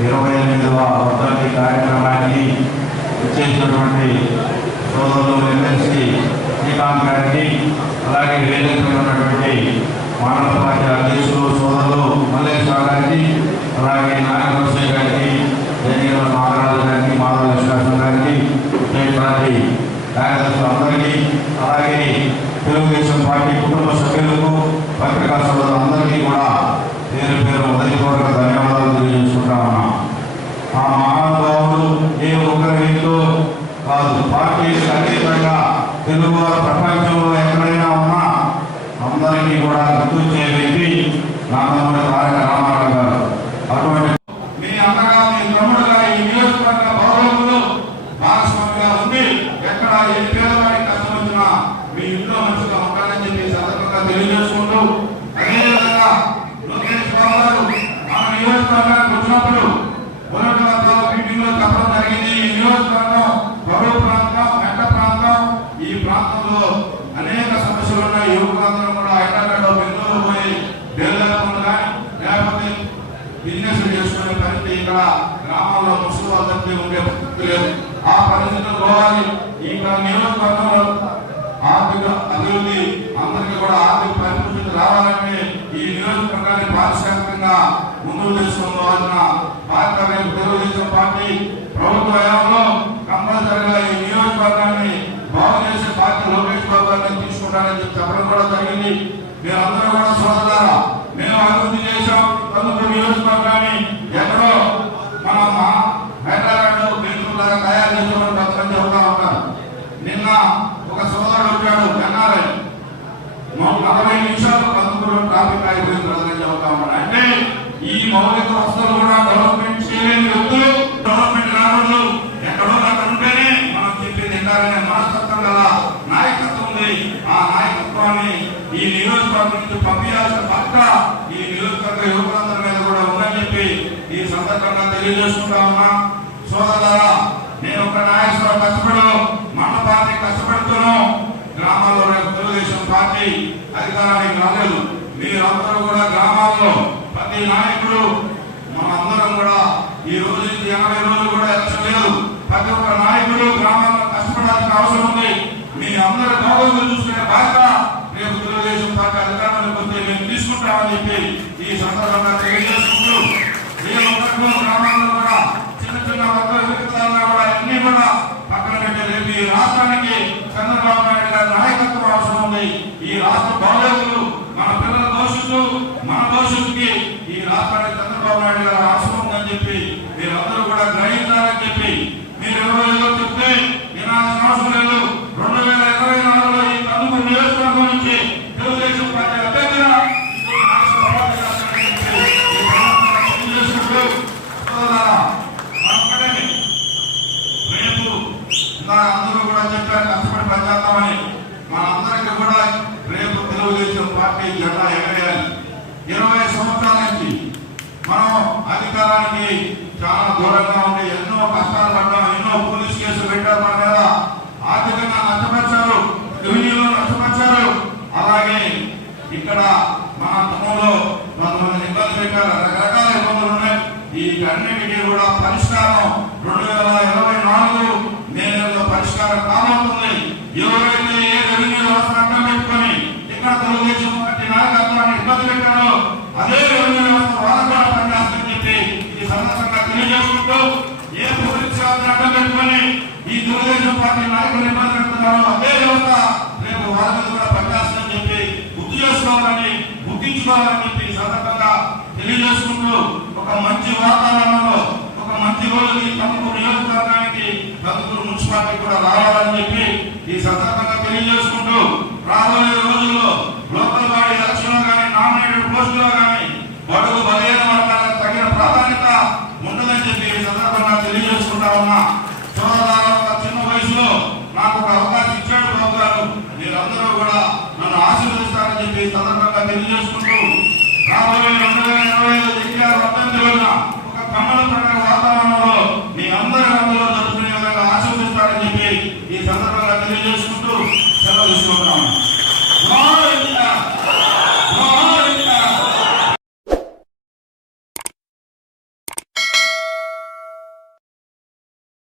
28వ వర్ధంతి కార్యక్రమానికి ఇచ్చేసినటువంటి సోదరులు ఎమ్మెల్సీ శ్రీకాంత్ గారికి, అలాగే వేదికలో ఉన్నటువంటి మానవ పార్టీ అధ్యక్షులు సోదరులు మల్లేశ్వర గారికి, అలాగే నాగరాజు గారికి, జయగిరి నాగరాజు గారికి, మాధవ విశ్వాసం గారికి, స్టేట్ పార్టీ కార్యదర్శులు అందరికీ, అలాగే తెలుగుదేశం పార్టీ కుటుంబ సభ్యులకు, పత్రికా సోదరులందరికీ కూడా పేరు పేరు హృదయపూర్వక ధన్యవాదాలు తెలియజేసుకుంటా ఉన్నాం. ఆ మహానుభావుడు ఏ ఒక్కరితో కాదు, పార్టీలకు అతీతంగా తెలుగువారు ప్రపంచంలో ఎక్కడైనా ఉన్నా అందరికీ కూడా గుర్తించే వ్యక్తి నందమూరి తారక రామారావు గారు. అటువంటి మీ అన్నగా, మీ తమ్ముడుగా ఈ నియోజకవర్గ గౌరవంలో భాగస్వామిగా ఉండి ఎక్కడ ఏ పేదవారికి కష్టం వచ్చినా మీ ఇంట్లో మంచిగా ఉండాలని చెప్పి సందర్భంగా తెలియజేసుకుంటూ, అదేవిధంగా లోకేష్ బాబు గారు మన నియోజకవర్గానికి వచ్చినప్పుడు మీటింగ్ లో చెప్పడం జరిగింది. ఈ నియోజకవర్గం పొడవు ప్రాంతం, మెట్ట ప్రాంతం, ఈ ప్రాంతంలో అనేక సమస్యలు ఉన్నాయి. యువకులందరూ కూడా హైదరాబాద్ బెంగళూరు పోయి బేల్దాపూర్ కానీ లేకపోతే బిజినెస్ చేసుకునే పరిస్థితి ఇక్కడ గ్రామాల్లో ముసుగు వద్దకి ఉండే పరిస్థితి లేదు. ఆ పరిస్థితులు పోవాలి. ఈ నియోజకవర్గంలో ఆర్థిక అభివృద్ధి, అందరికీ కూడా ఆర్థిక పరిస్థితి రావాలంటే ఈ నియోజకవర్గాన్ని పారిశ్రామికంగా ముందుకు తీసుకోవాల్సిన బాధ్యత రేపు తెలుగుదేశం పార్టీ ప్రభుత్వ హయాంలో కంపల్సరిగా ఈ నియోజకవర్గాన్ని బాగు చేసే బాధ్యత లోకేష్ బాబు గారిని తీసుకుంటారని చెప్పడం కూడా జరిగింది. మీరందరూ కూడా సోదరులారా, మేము అభివృద్ధి చేశాం కందుకూరు నియోజకవర్గాన్ని. ఎక్కడో మన హైదరాబాద్ బెంగళూరు తయారు చేసేవాళ్ళు కొంతమంది చెబుతా ఉంటారు. నిన్న ఒక సోదరుడు వచ్చాడు, ఎన్ఆర్ఐ, 40 నిమిషాలు కందుకూరు ట్రాఫిక్ ఆగిపోయింది ప్రజలు చెబుతా ఉన్నారు. అంటే ఈ మౌలిక వసతులు కూడా డెవలప్మెంట్ చేయలేని వ్యక్తులు, డెవలప్మెంట్ రావడం ఎక్కడో అక్కడ ఉంటేనే మనం చెప్పేది వింటారనే మనస్తత్వం గల నాయకత్వం ఉంది. ఆ నాయకత్వాన్ని ఈ నియోజకవర్గం నుంచి పంపించాల్సిన బాధ్యత ఈ నియోజకవర్గ యువకులందరి మీద కూడా ఉందని చెప్పి ఈ సందర్భంగా తెలియజేసుకుంటా ఉన్నా. సోదరులారా, నేను ఒక నాయకుడు కష్టపడు, మన పార్టీ కష్టపడుతూను గ్రామాల్లో రేపు తెలుగుదేశం పార్టీ అధికారానికి రాలేదు. మీరందరూ కూడా గ్రామాల్లో ప్రతి నాయకుడు, మనందరం కూడా ఈ రోజు నుంచి 80 రోజులు కూడా ఎలక్షన్ లేదు. ప్రతి ఒక్క నాయకుడు గ్రామాల్లో కష్టపడాల్సిన అవసరం ఉంది. మీ అందరి బాగోగులు చూసుకునే బాధ్యత రేపు తెలుగుదేశం పార్టీ అధికారంలోకి వస్తే మేము తీసుకుంటామని చెప్పి ఈ సందర్భంగా తెలియజేసుకుంటూ, గ్రామాల్లో కూడా చిన్న చిన్న వర్గాలు కూడా అన్ని కూడా పక్కన పెట్టే రేపు ఈ రాష్ట్రానికి చంద్రబాబు నాయుడు గారి నాయకత్వం అవసరం ఉంది. ఈ రాష్ట్ర బాగోగులు, మన పిల్లల భవిష్యత్తు, మన భవిష్యత్తుకి ఈ రాష్ట్రానికి చంద్రబాబు నాయుడు గారు అవసరం ఉందని చెప్పి మీరందరూ కూడా గ్రహించాలని చెప్పి మీరు 20 చెప్తే వినాల్సిన అవసరం లేదు. 2024లో ఈ కందుకూరు నియోజకవర్గం నుంచి తెలుగుదేశం పార్టీ అభ్యర్థిగా రేపు అందరూ కూడా చెప్పారు కష్టపడి పనిచేస్తామని. మనందరికీ కూడా రేపు తెలుగుదేశం పార్టీ జెండా ఎగరేయాలి. 20 సంవత్సరాల నుంచి మనం అధికారానికి చాలా దూరంగా ఉండి ఎన్నో కష్టాలు పడ్డాం, ఎన్నో పోలీస్ కేసులు పెట్టారు, మన మీద ఆర్థికంగా నష్టపరిచారు, రెవెన్యూలో నష్టపరిచారు. అలాగే ఇక్కడ మన తమ్ములో కొంతమంది ఇబ్బందులు పెట్టారు, రకరకాల ఇబ్బందులు ఉన్నాయి. ఈ అన్నిటికీ కూడా పరిష్కారం 2024 మే నెలలో పరిష్కారం కాబోతుంది. ఎవరైతే ఏ రెవెన్యూ వ్యవస్థ అడ్డం పెట్టుకొని ఇక్కడ తెలుగుదేశం పార్టీ నాయకత్వాన్ని ఇబ్బంది పెట్టారో అదే రెవెన్యూ వ్యవస్థ వాళ్ళకు కూడా పనిచేస్తుందని చెప్పి ఈ సందర్భంగా తెలియజేసుకుంటూ, ఏ పోలీస్ వ్యవస్థను అడ్డం పెట్టుకొని ఈ తెలుగుదేశం పార్టీ నాయకులు ఇబ్బంది పెడుతున్నారో అదే వ్యవస్థ రేపు వాళ్ళ మీద కూడా పనిచేస్తుందని చెప్పి గుర్తు చేసుకోవాలని, గుర్తించుకోవాలని చెప్పి ఈ సందర్భంగా తెలియజేసుకుంటూ, ఒక మంచి వాతావరణంలో ఒక మంచి రోజుకి కందుకూరు నియోజకవర్గానికి కందుకూరు మున్సిపాలిటీ కూడా రావాలని చెప్పి ఈ సందర్భంగా తెలియజేసుకుంటూ, రాబోయే రోజుల్లో లోకల్ బాడీ ఎలక్షన్ లో కానీ నామినేటెడ్ పోస్టులో కానీ బడుగు బలహీన వర్గాలకు తగిన ప్రాధాన్యత ఉండదని చెప్పి ఈ సందర్భంగా తెలియజేసుకుంటా ఉన్నా. సోదరులారా, ఒక చిన్న వయసులో నాకు ఒక అవకాశం ఇచ్చాడు బాబు గారు. మీరందరూ కూడా నన్ను ఆశీర్వదిస్తారని చెప్పి ఈ సందర్భంగా తెలియజేసుకుంటూ, రాబోయే 2025 ఎన్టీఆర్ వర్ధంతి రోజున ఒక కమ్మల పండుగ